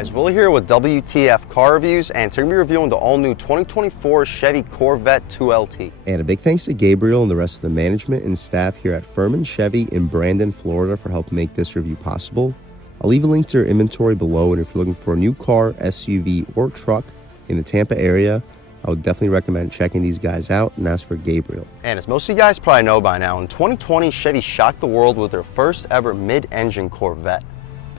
guys, Will here with W.T.F car reviews, and today we're reviewing the all-new 2024 Chevy Corvette 2LT. And a big thanks to Gabriel and the rest of the management and staff here at Furman Chevy in Brandon, Florida for helping make this review possible. I'll leave a link to their inventory below, and if you're looking for a new car, SUV, or truck in the Tampa area, I would definitely recommend checking these guys out and ask for Gabriel. And as most of you guys probably know by now, in 2020, Chevy shocked the world with their first ever mid-engine Corvette.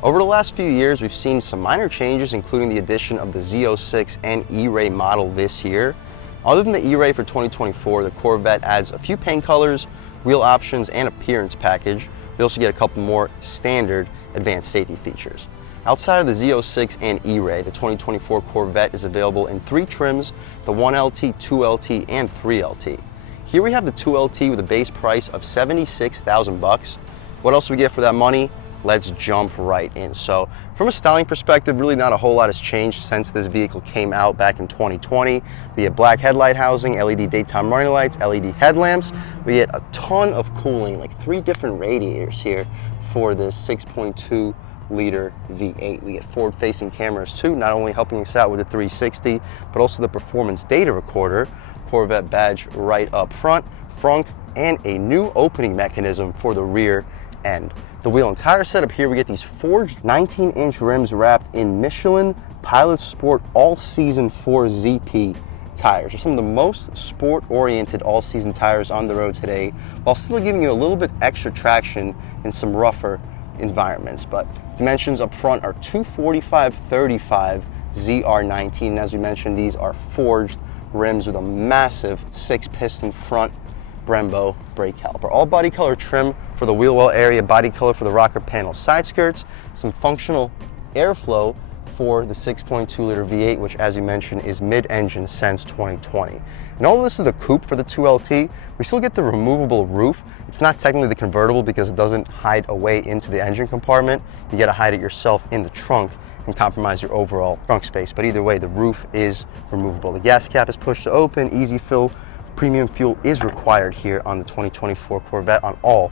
Over the last few years, we've seen some minor changes, including the addition of the Z06 and E-Ray model this year. Other than the E-Ray for 2024, the Corvette adds a few paint colors, wheel options, and appearance package. We also get a couple more standard advanced safety features. Outside of the Z06 and E-Ray, the 2024 Corvette is available in 3 trims, the 1LT, 2LT, and 3LT. Here we have the 2LT with a base price of $76,000. What else do we get for that money? Let's jump right in. So from a styling perspective, really not a whole lot has changed since this vehicle came out back in 2020. We get black headlight housing, LED daytime running lights, LED headlamps. We get a ton of cooling, like 3 different radiators here for this 6.2 liter V8. We get forward-facing cameras too, not only helping us out with the 360, but also the performance data recorder, Corvette badge right up front, and a new opening mechanism for the rear end. The wheel and tire setup here, we get these forged 19-inch rims wrapped in Michelin Pilot Sport All-Season 4 ZP tires. They're some of the most sport-oriented all-season tires on the road today, while still giving you a little bit extra traction in some rougher environments. But dimensions up front are 245/35 ZR19. And as we mentioned, these are forged rims with a massive 6-piston front Brembo brake caliper. All body color trim for the wheel well area, body color for the rocker panel side skirts, some functional airflow for the 6.2 liter V8, which as you mentioned is mid-engine since 2020. And all of this is the coupe for the 2LT. We still get the removable roof. It's not technically the convertible because it doesn't hide away into the engine compartment. You gotta hide it yourself in the trunk and compromise your overall trunk space. But either way, the roof is removable. The gas cap is pushed to open, easy fill. Premium fuel is required here on the 2024 Corvette, on all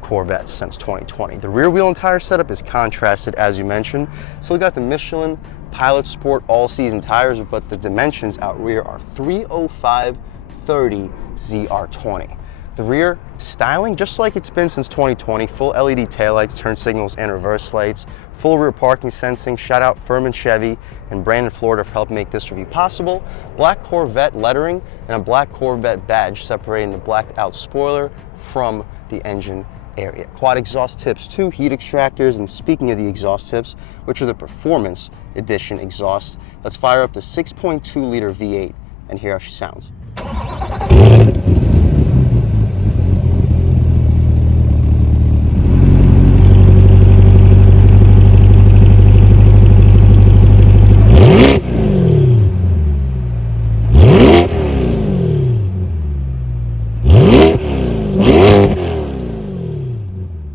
Corvettes since 2020. The rear wheel and tire setup is contrasted, as you mentioned. Still got the Michelin Pilot Sport all-season tires, but the dimensions out rear are 305/30 ZR20. The rear styling, just like it's been since 2020, full LED taillights, turn signals, and reverse lights, full rear parking sensing. Shout out Furman Chevy in Brandon, Florida for helping make this review possible. Black Corvette lettering and a black Corvette badge separating the blacked out spoiler from the engine area. Quad exhaust tips too, heat extractors, and speaking of the exhaust tips, which are the Performance Edition exhaust, let's fire up the 6.2 liter V8 and hear how she sounds.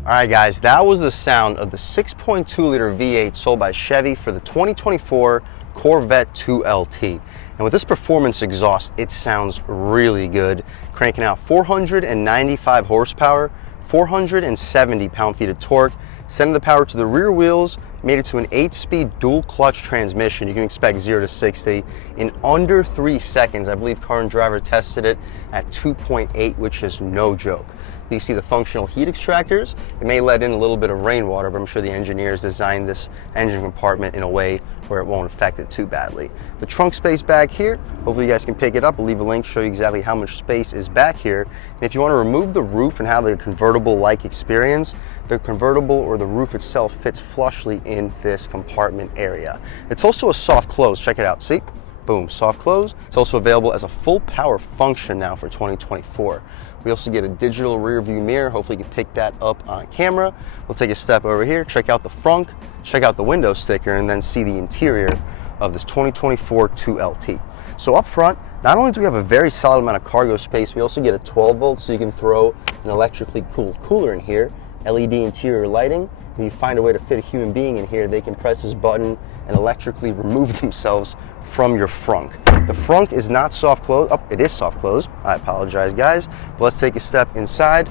Alright guys, that was the sound of the 6.2 liter V8 sold by Chevy for the 2024 Corvette 2LT. And with this performance exhaust, it sounds really good, cranking out 495 horsepower, 470 pound-feet of torque, sending the power to the rear wheels, made it to an 8-speed dual clutch transmission. You can expect 0 to 60 in under 3 seconds. I believe Car and Driver tested it at 2.8, which is no joke. You see the functional heat extractors. It may let in a little bit of rainwater, but I'm sure the engineers designed this engine compartment in a way where it won't affect it too badly. The trunk space back here, hopefully you guys can pick it up. I'll leave a link to show you exactly how much space is back here. And if you want to remove the roof and have a convertible-like experience, the convertible or the roof itself fits flushly in this compartment area. It's also a soft close. Check it out. See? Boom, soft close. It's also available as a full power function now for 2024. We also get a digital rear view mirror. Hopefully you can pick that up on camera. We'll take a step over here, check out the front, check out the window sticker, and then see the interior of this 2024 2LT. So up front, not only do we have a very solid amount of cargo space, we also get a 12 volt so you can throw an electrically cooled cooler in here, LED interior lighting. If you find a way to fit a human being in here, they can press this button and electrically remove themselves from your frunk. The frunk is not soft close. Oh, it is soft close. I apologize, guys. But let's take a step inside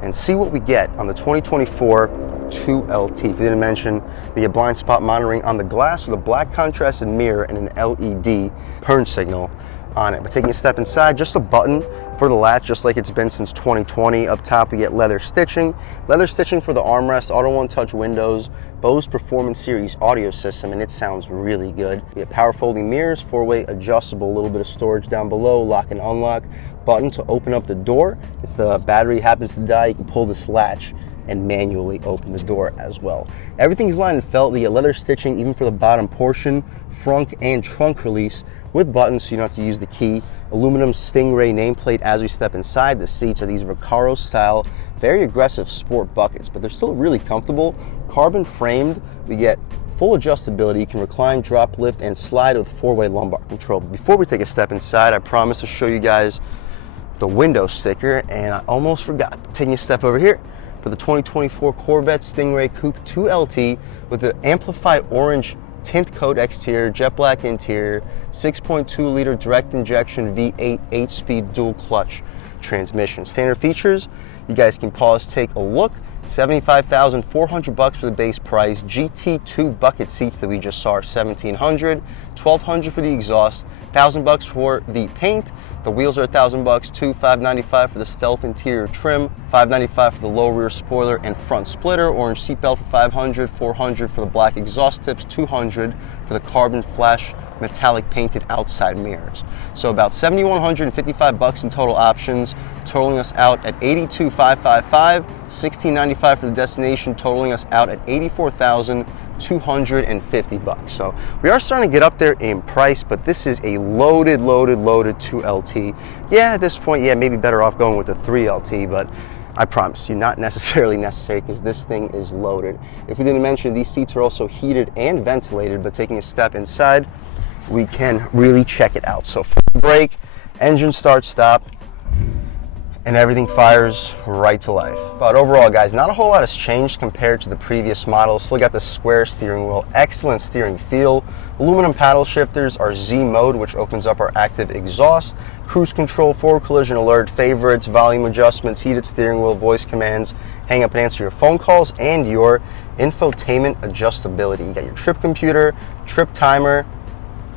and see what we get on the 2024 2LT. If you didn't mention, we get blind spot monitoring on the glass with a black contrasted mirror and an LED turn signal on it. But taking a step inside, just a button for the latch, just like it's been since 2020. Up top, we get leather stitching for the armrest, auto one-touch windows, Bose Performance Series audio system, and it sounds really good. We have power folding mirrors, four-way adjustable, a little bit of storage down below, lock and unlock button to open up the door. If the battery happens to die, you can pull this latch and manually open the door as well. Everything's lined in felt. We get leather stitching even for the bottom portion, front and trunk release with buttons so you don't have to use the key. Aluminum Stingray nameplate as we step inside. The seats are these Recaro style, very aggressive sport buckets, but they're still really comfortable. Carbon framed. We get full adjustability. You can recline, drop, lift, and slide with four-way lumbar control. Before we take a step inside, I promise to show you guys the window sticker, and I almost forgot. Taking a step over here for the 2024 Corvette Stingray Coupe 2LT with the Amplify Orange tint coat exterior, jet black interior, 6.2 liter direct injection V8 8-speed dual clutch transmission. Standard features, you guys can pause, take a look. $75,400 for the base price. GT2 bucket seats that we just saw are $1,700, $1,200 for the exhaust, $1,000 for the paint. The wheels are $1,000 too, $595 for the stealth interior trim, $595 for the low rear spoiler and front splitter, orange seatbelt for $500, $400 for the black exhaust tips, $200 for the carbon flash metallic painted outside mirrors. So about $7,155 in total options, totaling us out at $82,555, $1,695 for the destination, totaling us out at $84,250. So we are starting to get up there in price, but this is a loaded 2LT. Yeah, at this point, yeah, maybe better off going with the 3LT, but I promise you, not necessarily necessary because this thing is loaded. If we didn't mention, these seats are also heated and ventilated, but taking a step inside, we can really check it out. So brake, engine start stop, and everything fires right to life. But overall, guys, not a whole lot has changed compared to the previous model. Still got the square steering wheel, excellent steering feel. Aluminum paddle shifters, our Z mode, which opens up our active exhaust, cruise control, forward collision alert, favorites, volume adjustments, heated steering wheel, voice commands, hang up and answer your phone calls, and your infotainment adjustability. You got your trip computer, trip timer,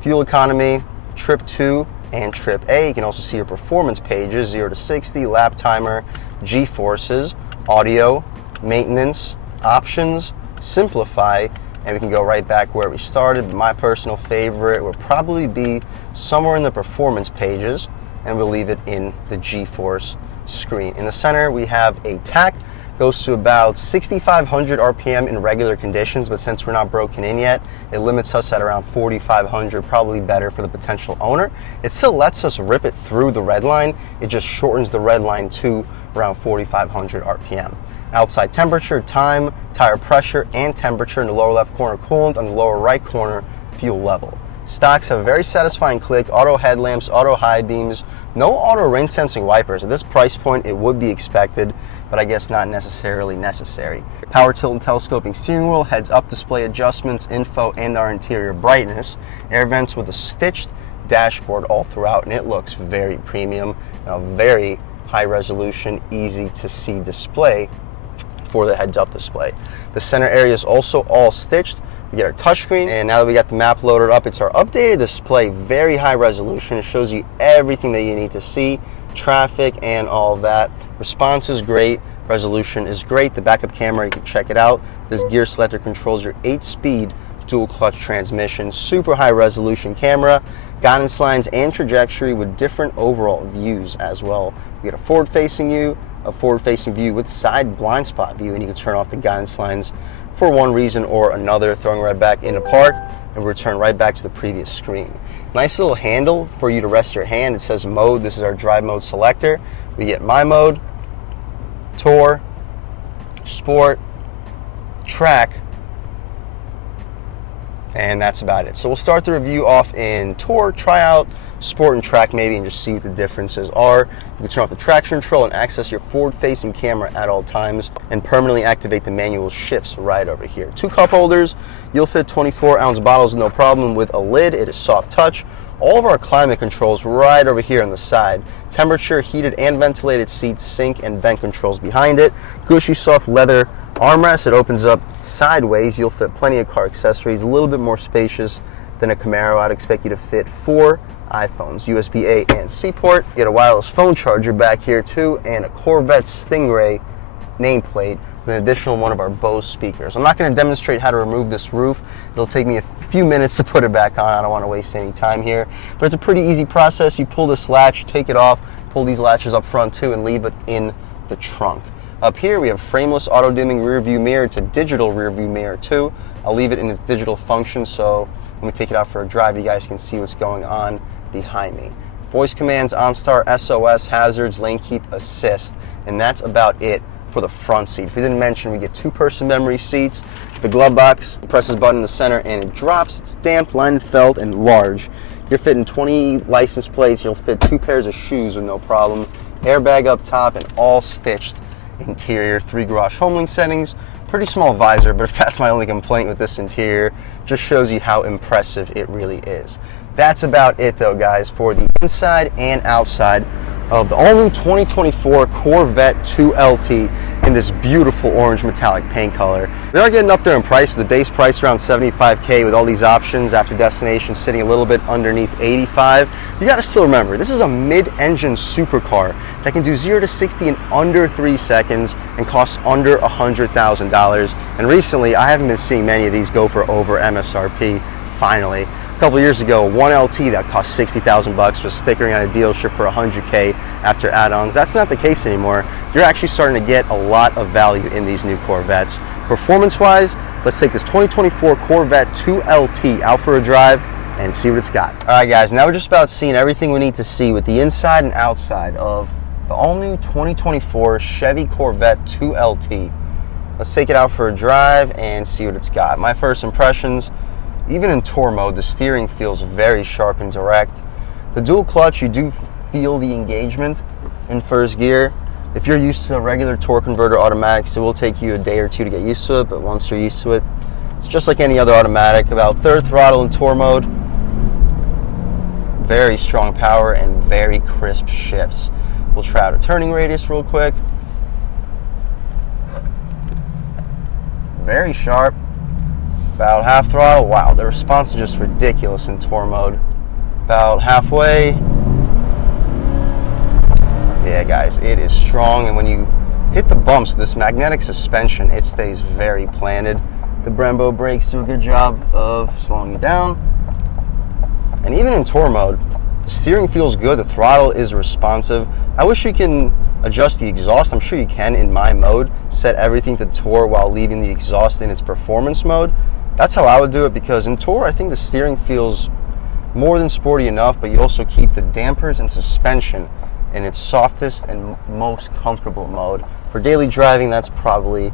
fuel economy, trip 2, and trip A. You can also see your performance pages, 0 to 60, lap timer, G-forces, audio, maintenance, options, simplify, and we can go right back where we started. My personal favorite would probably be somewhere in the performance pages, and we'll leave it in the G-force screen. In the center, we have a tach. Goes to about 6,500 RPM in regular conditions, but since we're not broken in yet, it limits us at around 4,500, probably better for the potential owner. It still lets us rip it through the red line. It just shortens the red line to around 4,500 RPM. Outside temperature, time, tire pressure, and temperature. In the lower left corner, coolant. On the lower right corner, fuel level. Stocks have a very satisfying click, auto headlamps, auto high beams, no auto rain sensing wipers. At this price point, it would be expected, but I guess not necessarily necessary. Power tilt and telescoping steering wheel, heads up display adjustments, info, and our interior brightness. Air vents with a stitched dashboard all throughout, and it looks very premium, and a very high resolution, easy to see display for the heads up display. The center area is also all stitched. We get our touchscreen, and now that we got the map loaded up, it's our updated display, very high resolution. It shows you everything that you need to see, traffic and all that. Response is great, resolution is great. The backup camera, you can check it out. This gear selector controls your 8-speed dual clutch transmission, super high resolution camera, guidance lines and trajectory with different overall views as well. We get a forward-facing view, with side blind spot view, and you can turn off the guidance lines for one reason or another, throwing right back into park, and return right back to the previous screen. Nice little handle for you to rest your hand. It says mode. This is our drive mode selector. We get my mode, tour, sport, track, and that's about it. So we'll start the review off in tour, try out sport and track maybe, and just see what the differences are. You can turn off the traction control and access your forward-facing camera at all times, and permanently activate the manual shifts right over here. 2 cup holders. You'll fit 24-ounce bottles no problem with a lid. It is soft touch. All of our climate controls right over here on the side. Temperature, heated and ventilated seats, sink and vent controls behind it. Gushy soft leather Armrest, it opens up sideways. You'll fit plenty of car accessories, a little bit more spacious than a Camaro. I'd expect you to fit 4 iPhones, USB-A and C port. You get a wireless phone charger back here too, and a Corvette Stingray nameplate with an additional one of our Bose speakers. I'm not going to demonstrate how to remove this roof. It'll take me a few minutes to put it back on. I don't want to waste any time here, but it's a pretty easy process. You pull this latch, take it off, pull these latches up front too, and leave it in the trunk. Up here we have frameless auto dimming rear view mirror. It's a digital rear view mirror too. I'll leave it in its digital function so when we take it out for a drive, you guys can see what's going on behind me. Voice commands, OnStar, SOS, hazards, lane keep, assist, and that's about it for the front seat. If we didn't mention, we get 2-person memory seats. The glove box, you press this button in the center and it drops. It's damped, lined, felt, and large. You're fitting 20 license plates. You'll fit 2 pairs of shoes with no problem. Airbag up top and all stitched interior. 3 garage home link settings. Pretty small visor, but if that's my only complaint with this interior, just shows you how impressive it really is. That's about it though, guys, for the inside and outside of the all-new 2024 Corvette 2LT in this beautiful orange metallic paint color. We are getting up there in price. The base price around $75K with all these options after destination sitting a little bit underneath $85. You got to still remember, this is a mid-engine supercar that can do 0 to 60 in under 3 seconds and costs under $100,000. And recently, I haven't been seeing many of these go for over MSRP, finally. A couple years ago, 1LT that cost 60,000 bucks was stickering on a dealership for 100K after add-ons. That's not the case anymore. You're actually starting to get a lot of value in these new Corvettes. Performance-wise, let's take this 2024 Corvette 2LT out for a drive and see what it's got. All right, guys, now we're just about seeing everything we need to see with the inside and outside of the all-new 2024 Chevy Corvette 2LT. Let's take it out for a drive and see what it's got. My first impressions, even in tour mode, the steering feels very sharp and direct. The dual clutch, you do feel the engagement in first gear. If you're used to regular torque converter automatics, it will take you a day or two to get used to it, but once you're used to it, it's just like any other automatic. About 3rd throttle in tour mode. Very strong power and very crisp shifts. We'll try out a turning radius real quick. Very sharp. About half throttle. Wow, the response is just ridiculous in tour mode. About halfway. Yeah, guys, it is strong, and when you hit the bumps with this magnetic suspension, it stays very planted. The Brembo brakes do a good job of slowing you down. And even in tour mode, the steering feels good. The throttle is responsive. I wish you can adjust the exhaust. I'm sure you can in my mode. Set everything to tour while leaving the exhaust in its performance mode. That's how I would do it, because in tour, I think the steering feels more than sporty enough, but you also keep the dampers and suspension in its softest and most comfortable mode. For daily driving, that's probably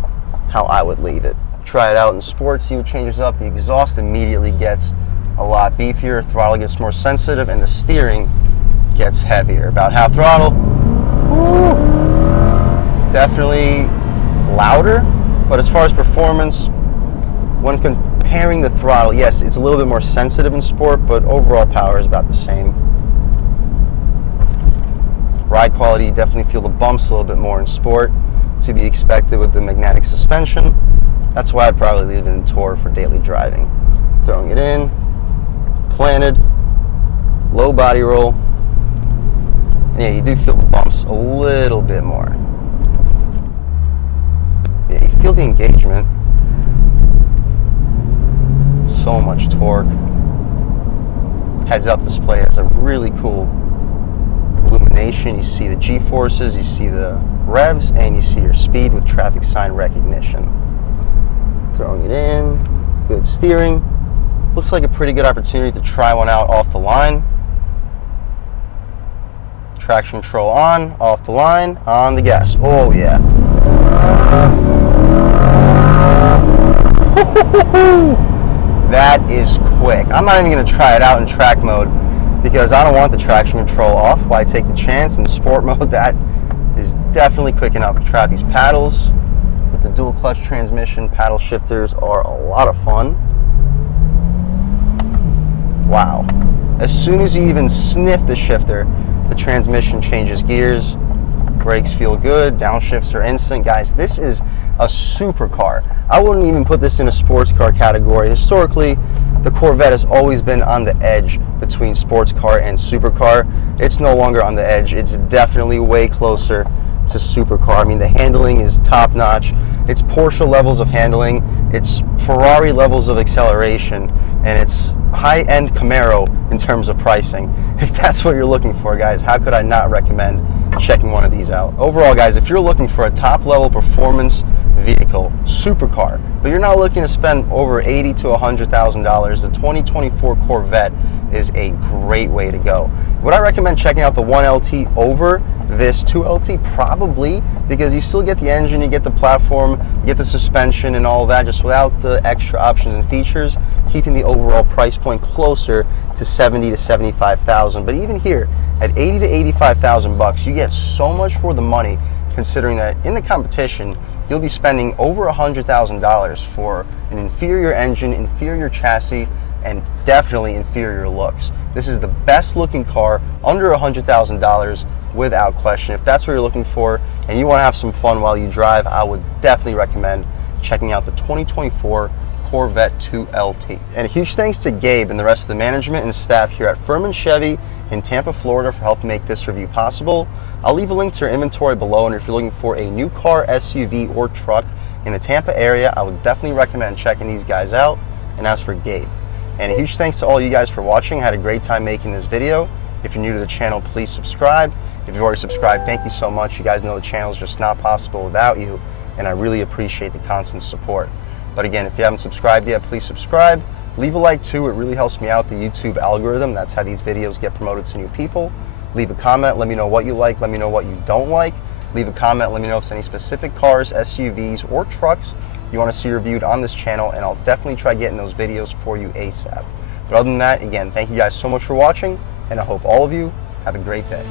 how I would leave it. Try it out in sport, see what changes up. The exhaust immediately gets a lot beefier, throttle gets more sensitive, and the steering gets heavier. About half throttle. Woo! Definitely louder, but as far as performance, when comparing the throttle, yes, it's a little bit more sensitive in sport, but overall power is about the same. Ride quality, you definitely feel the bumps a little bit more in sport, to be expected with the magnetic suspension. That's why I'd probably leave it in tour for daily driving. Throwing it in, planted, low body roll. And yeah, you do feel the bumps a little bit more. Yeah, you feel the engagement. So much torque. Heads-up display has a really cool illumination. You see the G-forces, you see the revs, and you see your speed with traffic sign recognition. Throwing it in, good steering. Looks like a pretty good opportunity to try one out off the line. Traction control on, off the line, on the gas. Oh yeah. That is quick. I'm not even going to try it out in track mode because I don't want the traction control off. Why take the chance? In sport mode, that is definitely quick enough to try out these paddles. With the dual clutch transmission, paddle shifters are a lot of fun. Wow. As soon as you even sniff the shifter, the transmission changes gears. Brakes feel good, downshifts are instant. Guys, this is a supercar. I wouldn't even put this in a sports car category. Historically, the Corvette has always been on the edge between sports car and supercar. It's no longer on the edge. It's definitely way closer to supercar. I mean, the handling is top notch. It's Porsche levels of handling. It's Ferrari levels of acceleration, and it's high-end Camaro in terms of pricing. If that's what you're looking for, guys, how could I not recommend checking one of these out? Overall, guys, if you're looking for a top-level performance vehicle, supercar, but you're not looking to spend over $80,000 to $100,000, the 2024 Corvette is a great way to go. Would I recommend checking out the 1LT over this 2LT? Probably, because you still get the engine, you get the platform, you get the suspension and all that, just without the extra options and features, keeping the overall price point closer to $70,000 to $75,000. But even here, at $80,000 to $85,000, you get so much for the money, considering that in the competition, you'll be spending over $100,000 for an inferior engine, inferior chassis, and definitely inferior looks. This is the best looking car under $100,000 without question. If that's what you're looking for and you want to have some fun while you drive, I would definitely recommend checking out the 2024 Corvette 2LT. And a huge thanks to Gabe and the rest of the management and staff here at Furman Chevy in Tampa, Florida for helping make this review possible. I'll leave a link to their inventory below, and if you're looking for a new car, SUV, or truck in the Tampa area, I would definitely recommend checking these guys out. And as for Gabe, and a huge thanks to all you guys for watching. I had a great time making this video. If you're new to the channel, please subscribe. If you've already subscribed, thank you so much. You guys know the channel is just not possible without you, and I really appreciate the constant support. But again, if you haven't subscribed yet, please subscribe. Leave a like too, it really helps me out, the YouTube algorithm. That's how these videos get promoted to new people. Leave a comment, let me know what you like, let me know what you don't like. Leave a comment, let me know if there's any specific cars, SUVs, or trucks you want to see reviewed on this channel, and I'll definitely try getting those videos for you ASAP. But other than that, again, thank you guys so much for watching, and I hope all of you have a great day.